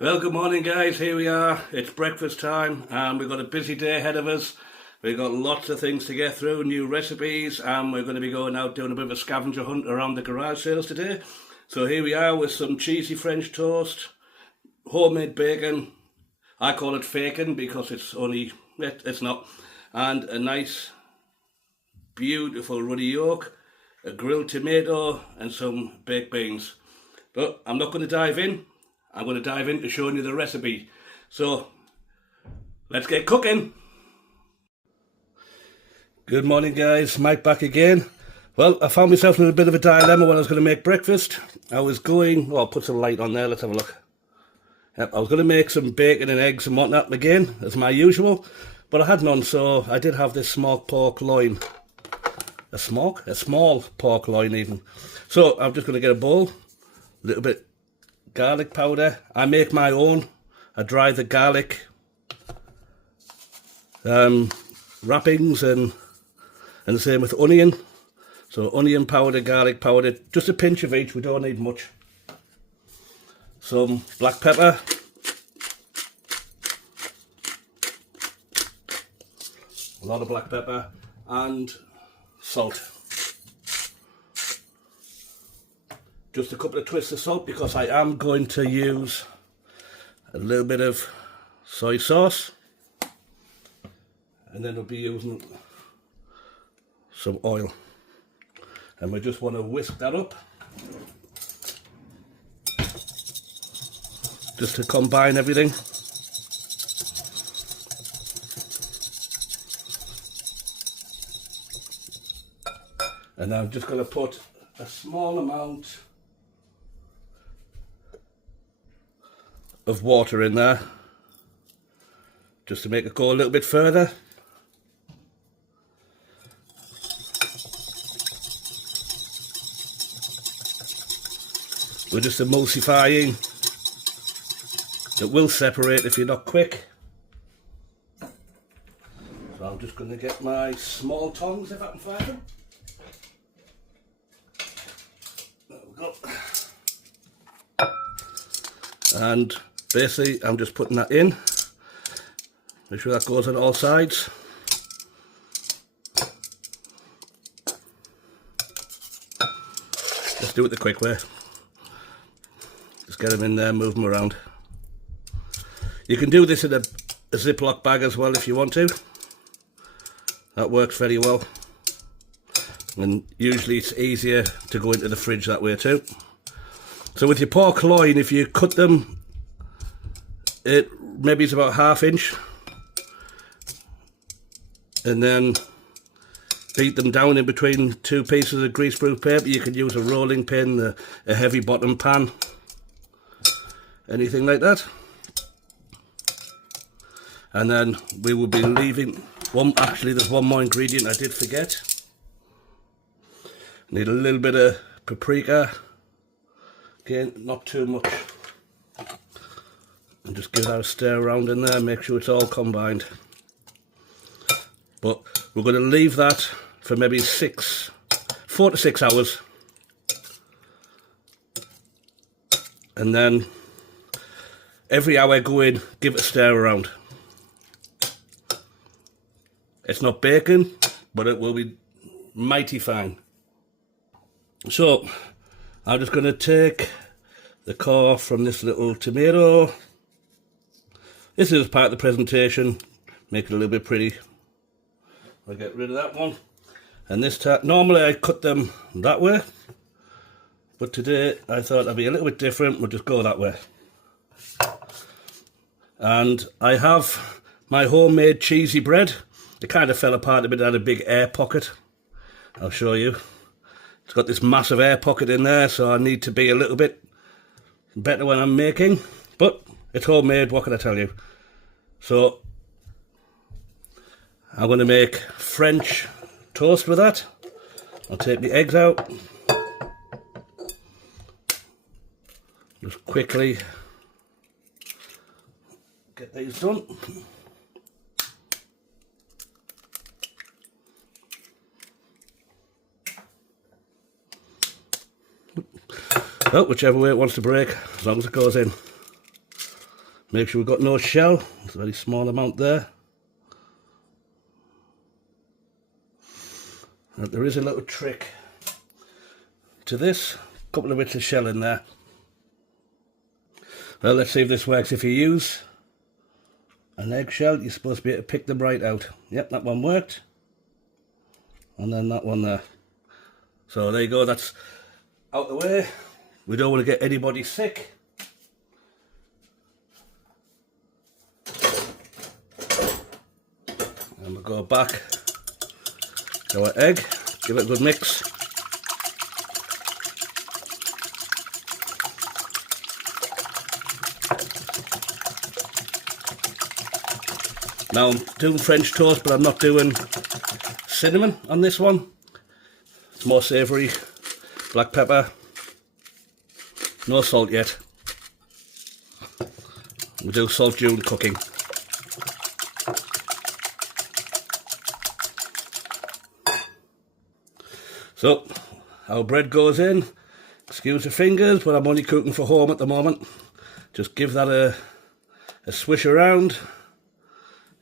Well, good morning, guys. Here we are. It's breakfast time, and we've got a busy day ahead of us. We've got lots of things to get through, new recipes, and we're going to be going out doing a bit of a scavenger hunt around the garage sales today. So here we are with some cheesy French toast, homemade bacon. I call it faking because it's not. And a nice, beautiful ruddy yolk, a grilled tomato, and some baked beans. But I'm not going to dive in. I'm going to dive into showing you the recipe. So, let's get cooking. Good morning, guys. Mike back again. Well, I found myself in a bit of a dilemma when I was going to make breakfast. I'll put some light on there. Let's have a look. Yep, I was going to make some bacon and eggs and whatnot again, as my usual. But I had none, so I did have this smoked pork loin. A small pork loin even. So, I'm just going to get a bowl. A little bit garlic powder. I make my own. I dry the garlic wrappings and the same with onion. So onion powder, garlic powder, just a pinch of each. We don't need much. Some black pepper. A lot of black pepper and salt. Just a couple of twists of salt because I am going to use a little bit of soy sauce, and then I'll be using some oil, and we just want to whisk that up just to combine everything. And I'm just going to put a small amount of water in there just to make it go a little bit further. We're just emulsifying. It will separate if you're not quick. So I'm just going to get my small tongs if I can find them. There we go. And basically, I'm just putting that in. Make sure that goes on all sides. Let's do it the quick way. Just get them in there, move them around. You can do this in a Ziploc bag as well if you want to. That works very well. And usually it's easier to go into the fridge that way too. So with your pork loin, if you cut them, maybe it's about 1/2 inch, and then beat them down in between 2 pieces of greaseproof paper. You can use a rolling pin, a heavy bottom pan, anything like that. And then we will be leaving actually there's one more ingredient I did forget. Need a little bit of paprika. Again, not too much. And just give that a stir around in there, make sure it's all combined. But we're going to leave that for maybe 4 to 6 hours. And then every hour go in, give it a stir around. It's not bacon, but it will be mighty fine. So, I'm just going to take the core from this little tomato. This is part of the presentation, make it a little bit pretty. I'll get rid of that one. And this time, normally I cut them that way, but today I thought I'd be a little bit different, we'll just go that way. And I have my homemade cheesy bread. It kind of fell apart a bit, it had a big air pocket. I'll show you. It's got this massive air pocket in there, so I need to be a little bit better when I'm making, but it's homemade, what can I tell you? So I'm going to make French toast with that. I'll take the eggs out. Just quickly get these done. Well, whichever way it wants to break, as long as it goes in. Make sure we've got no shell. There's a very small amount there. And there is a little trick to this. A couple of bits of shell in there. Well, let's see if this works. If you use an eggshell, you're supposed to be able to pick them right out. Yep, that one worked. And then that one there. So there you go, that's out the way. We don't want to get anybody sick. And we'll go back to our egg, give it a good mix. Now I'm doing French toast, but I'm not doing cinnamon on this one. It's more savoury, black pepper, no salt yet. We do salt during cooking. So, our bread goes in. Excuse the fingers, but I'm only cooking for home at the moment. Just give that a swish around.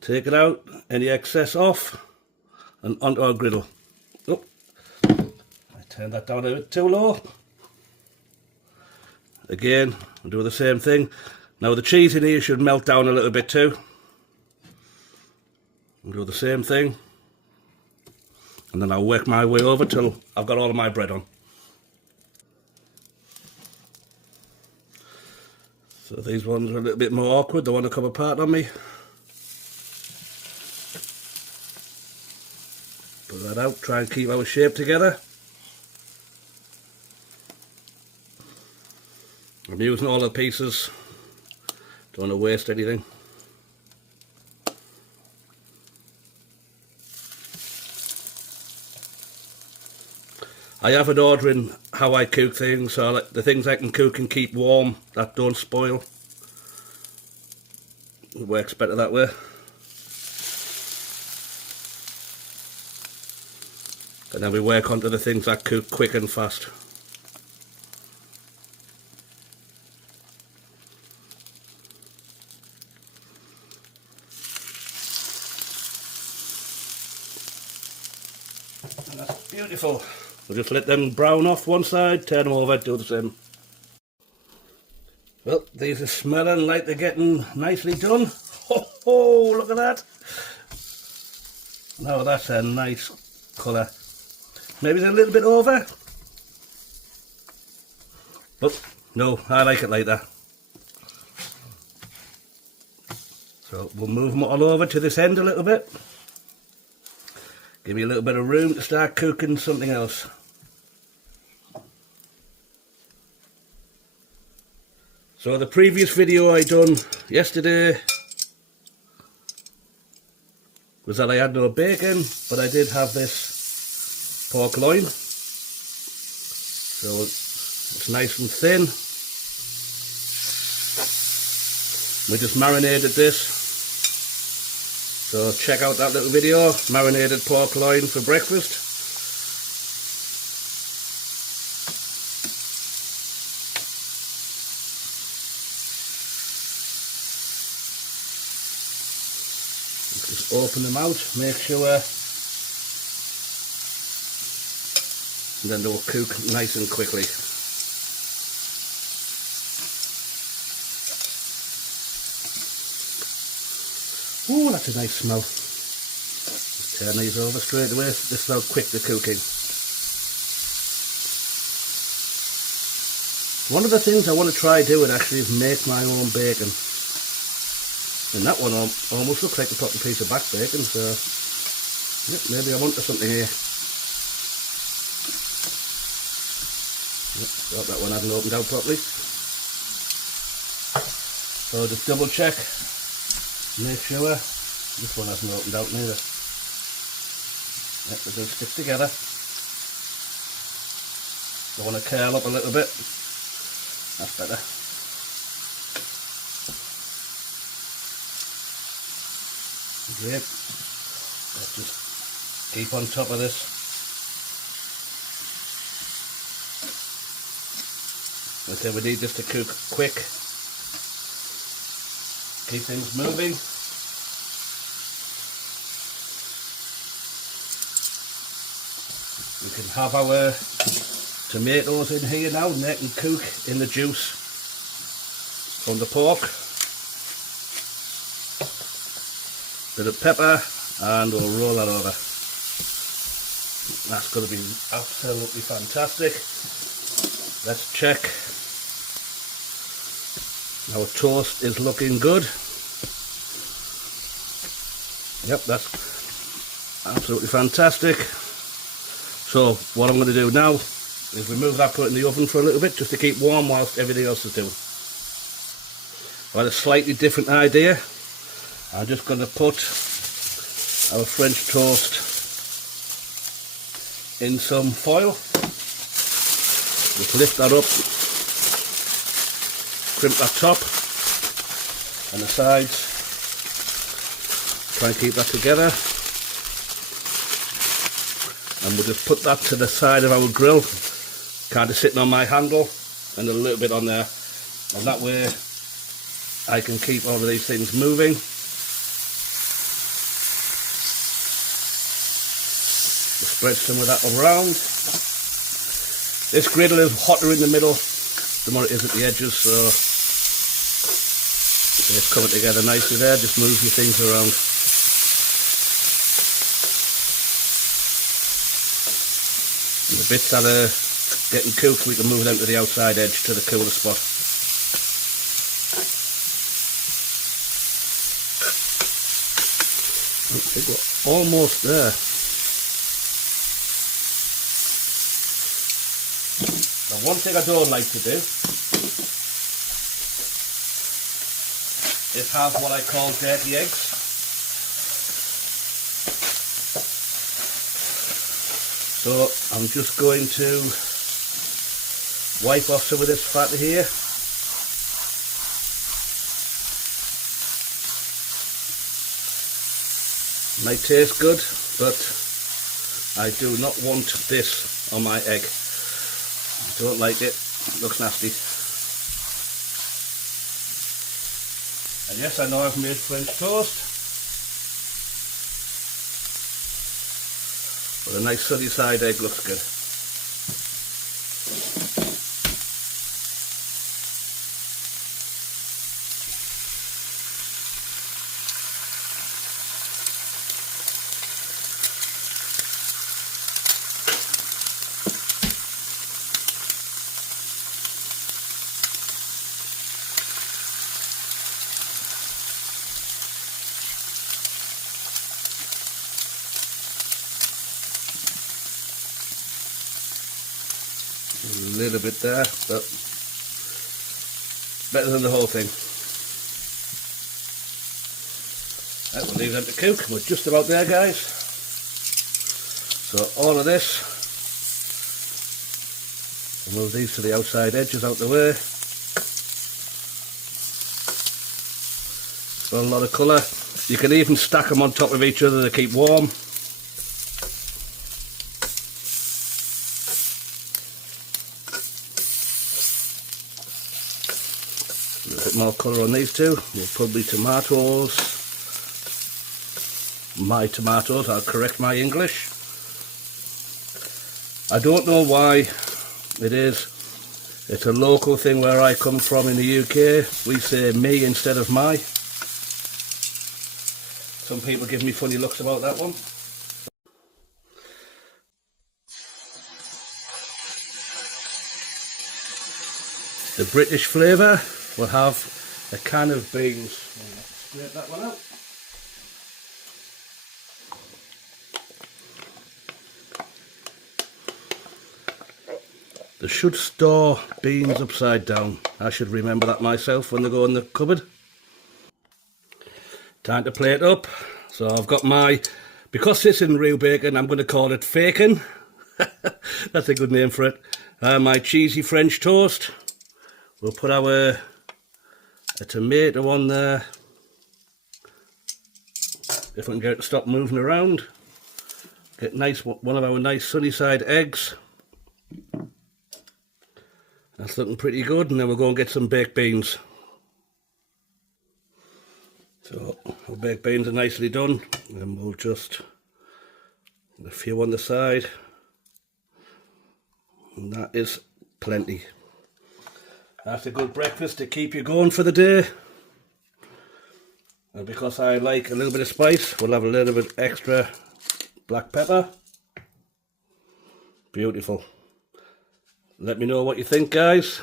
Take it out, any excess off, and onto our griddle. Oh, I turned that down a bit too low. Again, I'll do the same thing. Now the cheese in here should melt down a little bit too. I'll do the same thing. And then I'll work my way over till I've got all of my bread on. So these ones are a little bit more awkward, they want to come apart on me. Put that out, try and keep our shape together. I'm using all the pieces, don't want to waste anything. I have an order in how I cook things, so like the things I can cook and keep warm, that don't spoil. It works better that way. And then we work onto the things that cook quick and fast. And that's beautiful. We'll just let them brown off one side, turn them over, do the same. Well, these are smelling like they're getting nicely done. Ho ho, look at that. Now that's a nice colour. Maybe it's a little bit over. But no, I like it like that. So we'll move them all over to this end a little bit. Give me a little bit of room to start cooking something else. So the previous video I done yesterday was that I had no bacon, but I did have this pork loin. So it's nice and thin. We just marinated this. So check out that little video, marinated pork loin for breakfast. Just open them out, make sure, and then they'll cook nice and quickly. Ooh, that's a nice smell. Just turn these over straight away. This is how quick they're cooking. One of the things I want to try doing actually is make my own bacon. And that one almost looks like a proper piece of back bacon, so yep, maybe I'm onto something here. Yep, thought that one hadn't opened out properly. So just double check, make sure this one hasn't opened out neither. Yep, they do stick together. I want to curl up a little bit. That's better. Great. Let's just keep on top of this. Okay, we need this to cook quick. Keep things moving. We can have our tomatoes in here now, and they can cook in the juice from the pork. Bit of pepper, and we'll roll that over. That's going to be absolutely fantastic. Let's check. Our toast is looking good. Yep, that's absolutely fantastic. So what I'm going to do now is remove that, put it in the oven for a little bit just to keep warm whilst everything else is doing. I had a slightly different idea. I'm just going to put our French toast in some foil. Just lift that up, crimp that top and the sides, try and keep that together, and we'll just put that to the side of our grill, kind of sitting on my handle and a little bit on there, and that way I can keep all of these things moving. Spread some of that around. This griddle is hotter in the middle than what it is at the edges, so it's coming together nicely there. Just move your things around. And the bits that are getting cooked, we can move them to the outside edge to the cooler spot. I think we're almost there. Now, one thing I don't like to do is have what I call dirty eggs. So I'm just going to wipe off some of this fat here. Might taste good, but I do not want this on my egg. I don't like it, looks nasty. And yes, I know I've made French toast, but a nice Sunnyside egg looks good. A little bit there, but better than the whole thing. Right, we'll leave them to cook. We're just about there, guys. So all of this, we'll move these to the outside edges out the way. Got a lot of colour. You can even stack them on top of each other to keep warm. A little bit more colour on these two. We'll probably tomatoes. My tomatoes, I'll correct my English. I don't know why it is. It's a local thing where I come from in the UK. We say me instead of my. Some people give me funny looks about that one. The British flavour will have a can of beans. Scrape that one out. They should store beans upside down. I should remember that myself when they go in the cupboard. Time to plate up. So I've got my, because this isn't real bacon, I'm going to call it fakin'. That's a good name for it. My cheesy French toast. We'll put a tomato on there. If we can get it to stop moving around. Get one of our nice Sunnyside eggs. That's looking pretty good, and then we'll go and get some baked beans. So our baked beans are nicely done, and we'll just a few on the side, and that is plenty. That's a good breakfast to keep you going for the day. And because I like a little bit of spice, we'll have a little bit extra black pepper. Beautiful. Let me know what you think, guys.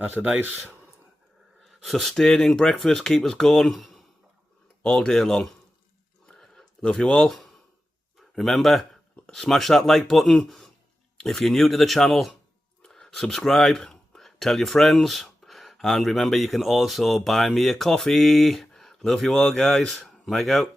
That's a nice sustaining breakfast, keep us going all day long. Love you all. Remember, smash that like button. If you're new to the channel, subscribe, tell your friends, and remember you can also buy me a coffee. Love you all, guys. Mike out.